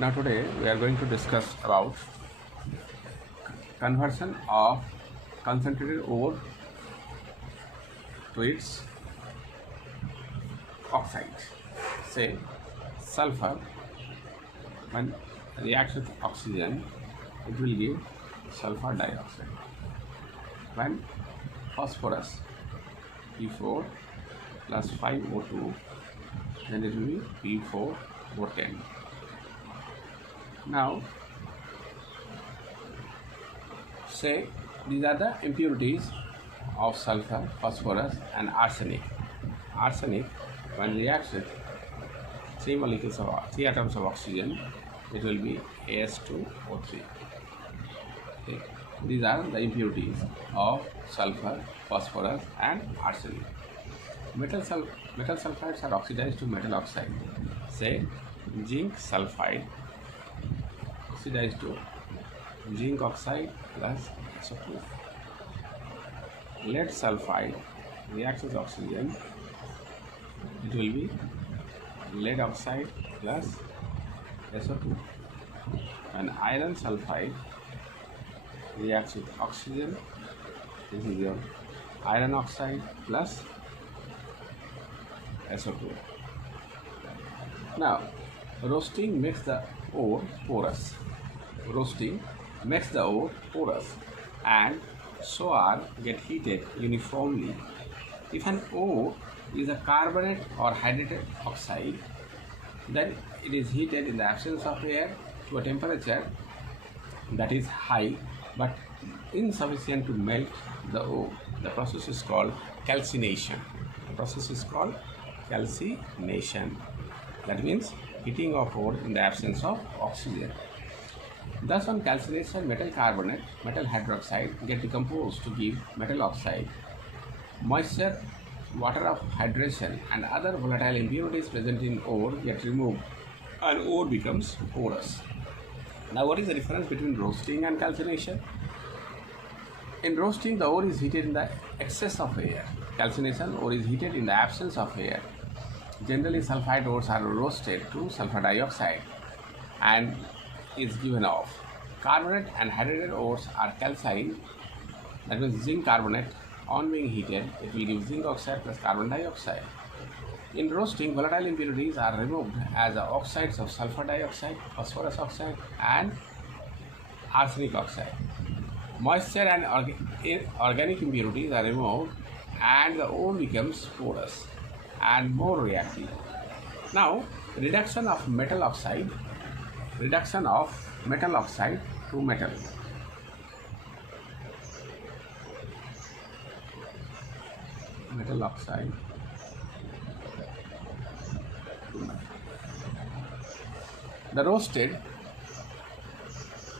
Now today we are going to discuss about conversion of concentrated ore to its oxide. Say sulfur when reacts with oxygen it will give sulfur dioxide. When phosphorus P4 plus 5O2 then it will be P4O10. Now say these are the impurities of sulfur, phosphorus and arsenic. Arsenic when reacts with three atoms of oxygen it will be As2O3. Okay. These are the impurities of sulfur, phosphorus and arsenic. Metal sulfides are oxidized to metal oxide. Say zinc sulfide oxidized to zinc oxide plus SO2. Lead sulfide reacts with oxygen, it will be lead oxide plus SO2. And iron sulfide reacts with oxygen, this is your iron oxide plus SO2. Now roasting makes the ore porous. Roasting makes the ore porous and soar get heated uniformly. If an ore is a carbonate or hydrated oxide, then it is heated in the absence of air to a temperature that is high but insufficient to melt the ore. The process is called calcination. The process is called calcination. That means heating of ore in the absence of oxygen. Thus on calcination, metal carbonate, metal hydroxide get decomposed to give metal oxide. Moisture, water of hydration and other volatile impurities present in ore get removed and ore becomes porous. Now what is the difference between roasting and calcination? In roasting, the ore is heated in the excess of air. Calcination, ore is heated in the absence of air. Generally, sulfide ores are roasted to sulfur dioxide and is given off. Carbonate and hydrated ores are calcined, that means zinc carbonate. On being heated, it will give zinc oxide plus carbon dioxide. In roasting, volatile impurities are removed as the oxides of sulfur dioxide, phosphorus oxide and arsenic oxide. Moisture and organic impurities are removed and the ore becomes porous and more reactive. Now, reduction of metal oxide to metal. Metal oxide to metal. The roasted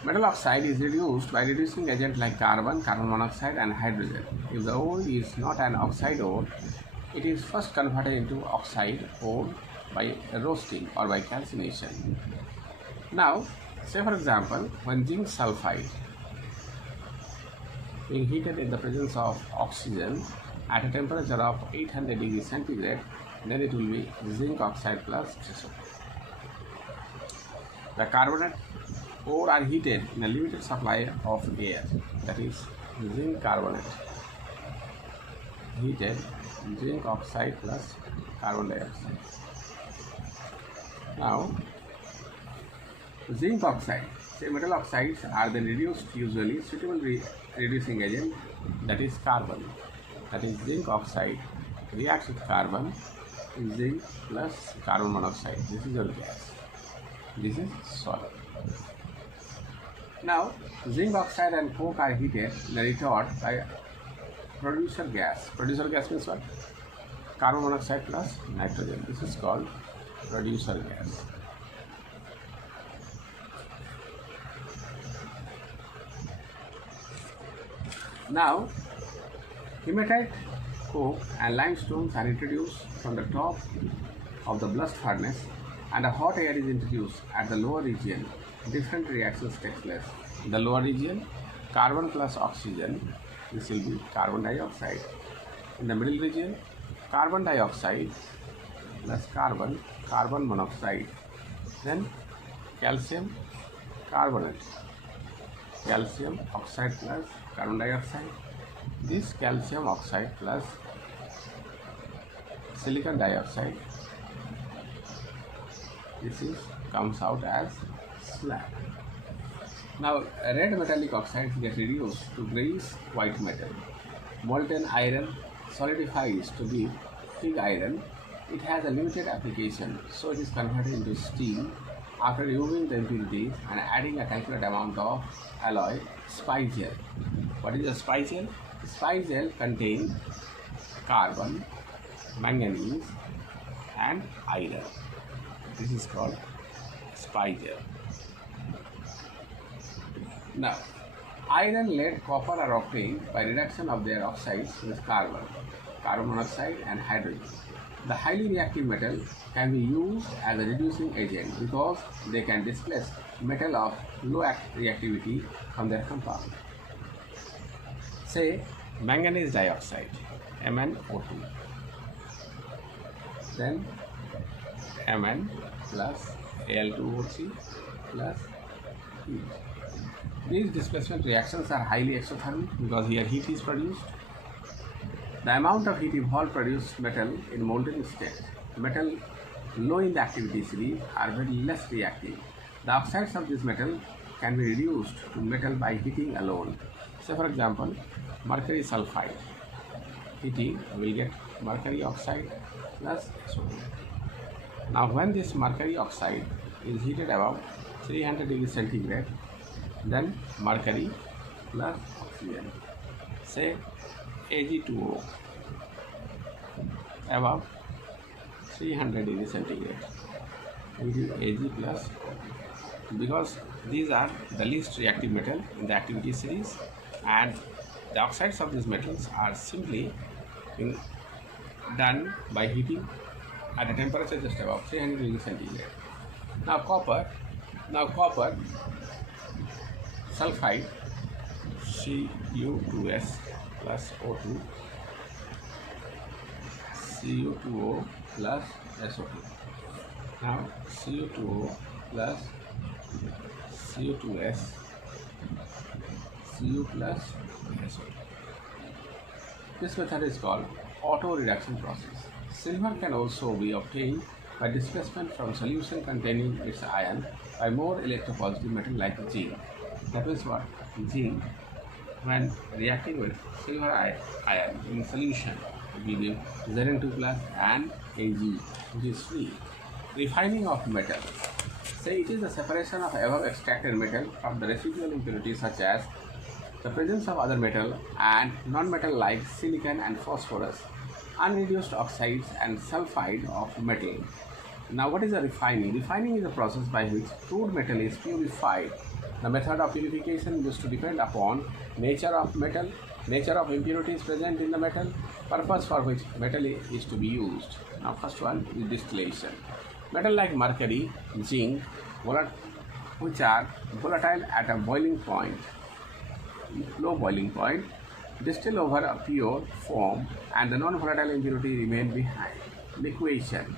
metal oxide is reduced by reducing agents like carbon, carbon monoxide and hydrogen. If the ore is not an oxide ore, it is first converted into oxide ore by roasting or by calcination. Now, say for example, when zinc sulfide being heated in the presence of oxygen at a temperature of 800 degrees centigrade, then it will be zinc oxide plus SO2. The carbonate ore are heated in a limited supply of air, that is zinc carbonate heated zinc oxide plus carbon dioxide. Now zinc oxide, say metal oxides are then reduced usually suitable reducing agent, that is carbon, that is zinc oxide reacts with carbon, zinc plus carbon monoxide. This is your gas, this is solid. Now zinc oxide and coke are heated in a retort by producer gas. Producer gas means what? Carbon monoxide plus nitrogen. This is called producer gas. Now hematite, coke and limestones are introduced from the top of the blast furnace and a hot air is introduced at the lower region. Different reactions take place. In the lower region, carbon plus oxygen, this will be carbon dioxide. In the middle region, carbon dioxide plus carbon monoxide. Then calcium carbonate, calcium oxide plus carbon dioxide. This calcium oxide plus silicon dioxide, this is comes out as slag. Now red metallic oxides get reduced to grayish white metal. Molten iron solidifies to be pig iron. It has a limited application, so it is converted into steel after removing the impurities and adding a calculated amount of alloy spice gel. What is a spice gel? Spice gel contains carbon, manganese and iron. This is called spice gel. Now, iron, lead, copper are obtained by reduction of their oxides with carbon, carbon monoxide and hydrogen. The highly reactive metal can be used as a reducing agent because they can displace metal of low reactivity from their compound. Say manganese dioxide, MnO2, then Mn plus Al2O3 plus heat. These displacement reactions are highly exothermic because here heat is produced. The amount of heat involved produces metal in molten state. Metal low in the activity series are very less reactive. The oxides of this metal can be reduced to metal by heating alone. Say for example, mercury sulfide. Heating will get mercury oxide plus SO2. Now when this mercury oxide is heated above 300 degrees centigrade, then mercury plus oxygen, say Ag2O, above 300 degrees centigrade, which is Ag plus O. Because these are the least reactive metal in the activity series, and the oxides of these metals are simply done by heating at a temperature just above 300 degrees centigrade. Now copper sulfide, Cu2S plus O2, Cu2O plus SO2. Now Cu2O plus Cu2S, Cu plus SO2. This method is called auto reduction process. Silver can also be obtained by displacement from solution containing its ion by more electropositive metal like zinc. That means what? Zinc, when reacting with silver ion in solution, we give Zn2 plus and Ag, which is free. Refining of metal. Say it is the separation of above extracted metal from the residual impurities such as the presence of other metal and non-metal like silicon and phosphorus, unreduced oxides and sulfide of metal. Now what is the refining? Refining is a process by which crude metal is purified. The method of purification used to depend upon nature of metal, nature of impurities present in the metal, purpose for which metal is to be used. Now first one is distillation. Metal like mercury, zinc, which are volatile at a boiling point, low boiling point, distill over a pure foam and the non-volatile impurity remain behind. Liquation.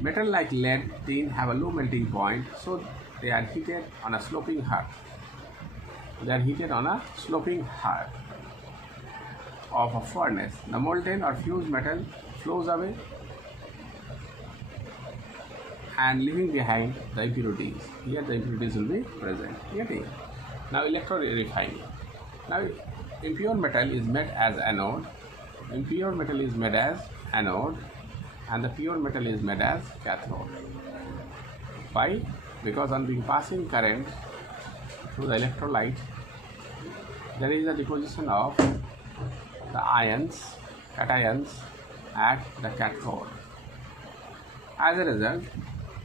Metal like lead, tin have a low melting point, so they are heated on a sloping hearth. Of a furnace. The molten or fused metal flows away and leaving behind the impurities. Here the impurities will be present. Getting? Now electro refining. Now impure metal is made as anode. Impure metal is made as anode, and the pure metal is made as cathode. Why? Because on being passing current through the electrolyte, there is a deposition of the ions, cations at the cathode. As a result,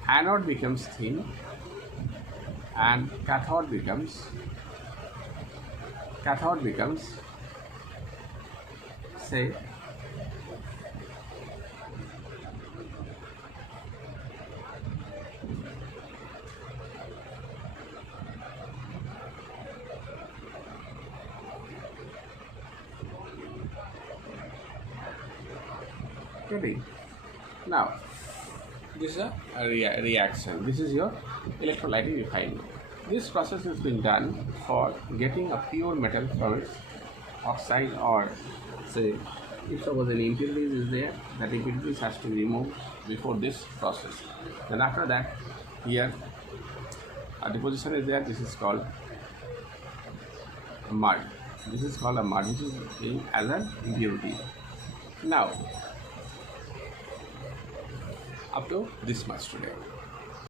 anode becomes thin and cathode becomes say ready. Now this is a reaction. This is your electrolytic refining. This process is being done for getting a pure metal from its oxide, or say if suppose any impurities is there, that impurities has to be removed before this process. Then after that, here a deposition is there. This is called mud. This is called a mud, which is being as an impurity. Now, up to this much today.